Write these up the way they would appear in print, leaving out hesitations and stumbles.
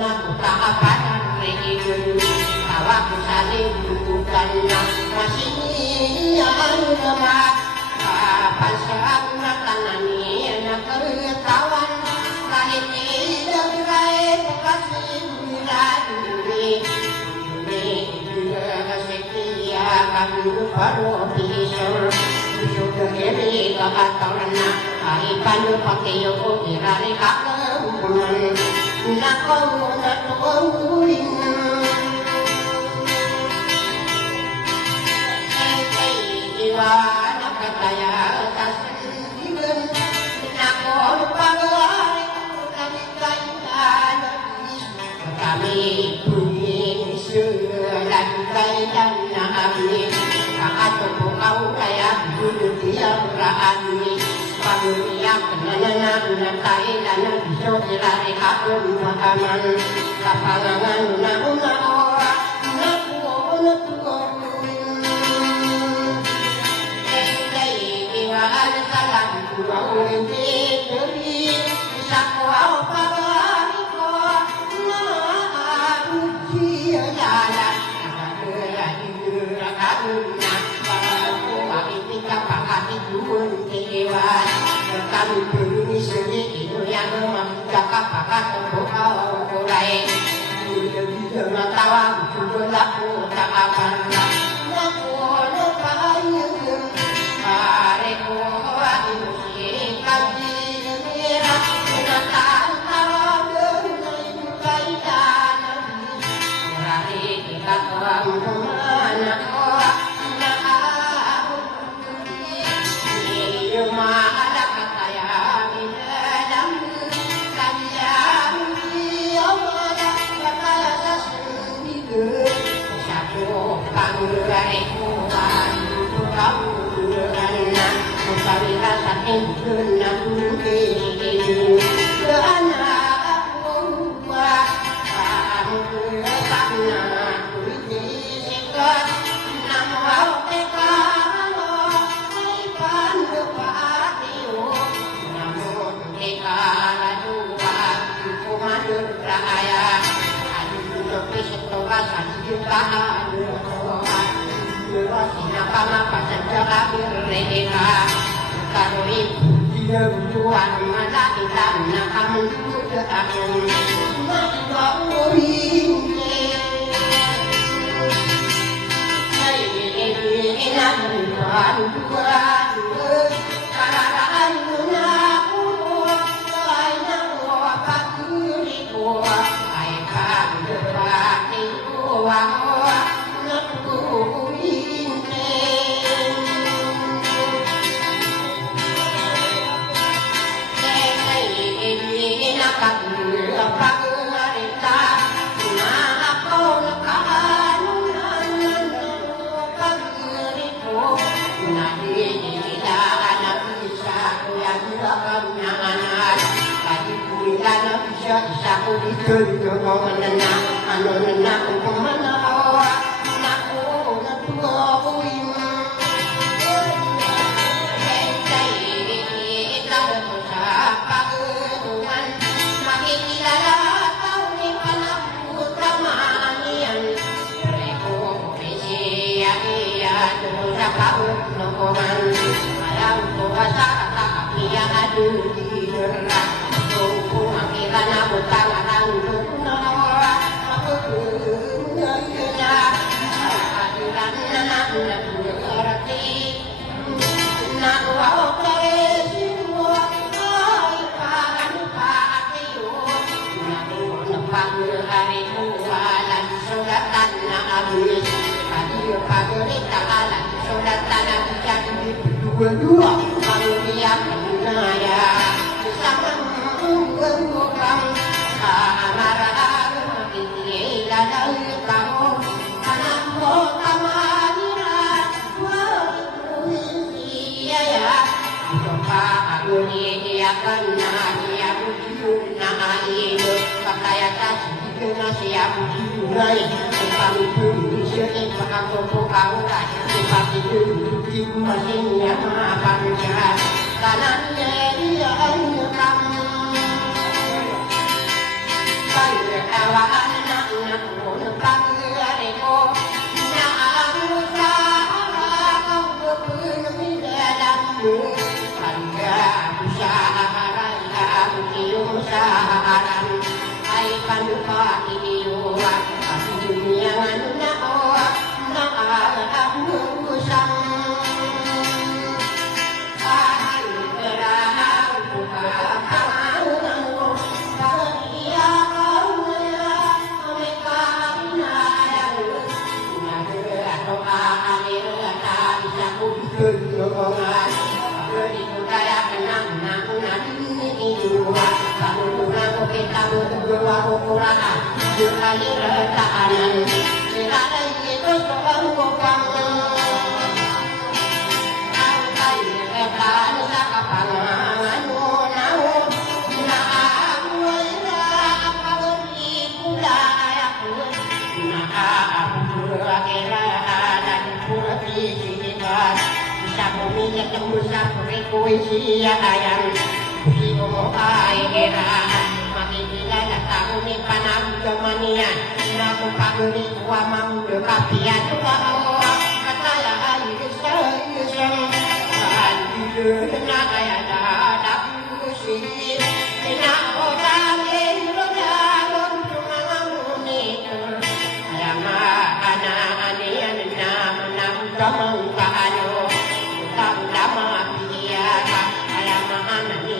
Apa keapadan regiun awak saling bukan masih yang lemah kapan sabna tanani anak ketahuan lahir tidak raih kasih miladuni setia kami baru pisau sudah kiri katarana hari pandu pakai yo irari kakemunan nakau natuin jiwa nakataya kasendirian nakau pagai kami kaitan kami bumi selan kaitan nabi atau kau kayak dulu tiap raani pamuriak nanan nakai dan bisa dilari aku makanan kapangan nauna ora naku iwan salam mau diberi sakwa pagariko na uji ala kami beri sedikit yang menjaga pakat kau kurai sudah tawa sudah laku tak akan laku lepayin areku adusi kaji merah menatang tawa dengan kaitan hari kita tuang kemana Tuhan mana kita nak menjual aku nak berinti, saya ini nak menjual karena nak urut, saya nak pakiriku, saya kan berani uang nak berinti. Aku dikeri menenang, anu nenang kemana orang, aku natuin. Kita berusaha paketuan, makin kilala tahu ni anak putra manian. Rekomendasi dia dosa kau nokoman, malam tua tapi yang ada di neraka. Karena bukan orang dunia, aku punya hadiran anak berarti nak wau semua ikan hatiku nak hari bulan suratan abis hadir pagerita alam suratan jadi dua kalau dia menaya sama bukan amarah ini dalam kamu anak kota Madinah iya ya coba aku dia kena dia bujur nah ini pakai atas kena siap bujur kami pun disini pakai toko kau lah tapi itu masihnya makan jahat kanannya dia kamu awal lupa iyo Aku dunia na aku sang Ahan berang buka kamu Bahagia kau mereka inayang Nada doa alir tak bisa kudengar Beri budaya kenang iyo Kamu mengaku kita berdua ukuran Sekali retaanan Sekali itu soal kopang Angkai retaan sakapangan Nau aku apa beri kudayaku aku berakira dan purati sikat Bisa memilih tembus frekuensi yang Sino ay kirahan Makikilala na tao ni panagdamanian Na kung paguli ko amang kapiyan Wow, kataya ay isa-isang Andilo na kaya dadapusin Inaotamin mo na kung tumangunit Kaya makanaan na manamdamang kaano Utang-dama piyata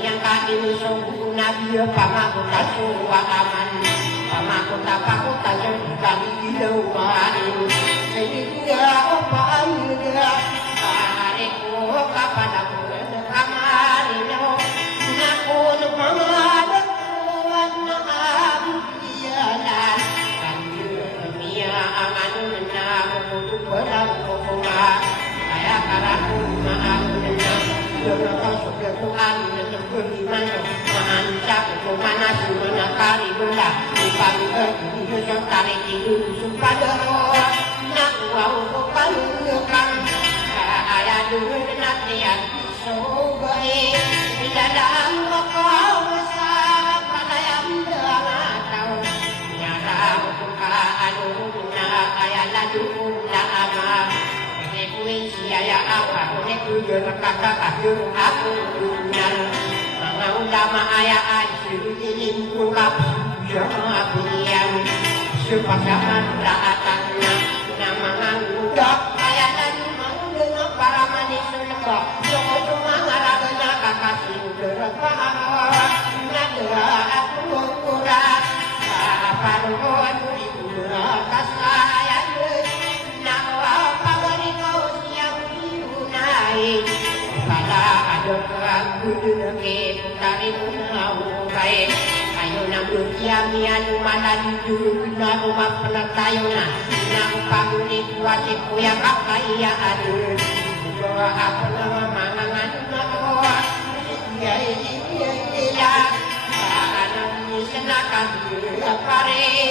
yang kami sungguh nabi pamakuta suwakaman pamakuta pakuta yang kami dilawain dia opain dia hariku kapan aku kamarino naku lumangadak warna bialan kanjurnia anganun na kukutu berang kukuma kaya karaku maafun na Dengan kasutnya Tuhan dengan beriman Mengancam kemana semua kali belah Dipanggil hidup tarik hidup Sumpah roh Nak wau kepalukan Ayah dulu nasihat Sobai Tidak dalam kau besar Pada yang dengan tahu Nyata bukaan Nak ayah lalu Tak amat Puisi ayah apa Kuneku kata kayu aku dunia Mga ulama ayah asyur Dilingkung kapsujama pilihan Sepasaman raatana Na mga udak Ayah lalu maulun para manis sulko Soko sumangarag na kakasing derapa Nadera aku ukurat Paruhan Ibu kasayan Pada ada keragu ke putari menau baik Ayo nak berkiamian malan dulu Bina rumah penatayona Nak panguni kuati kuya kakaya adu Doa apa nama mangangan nawa Ya Anak ini senakan pare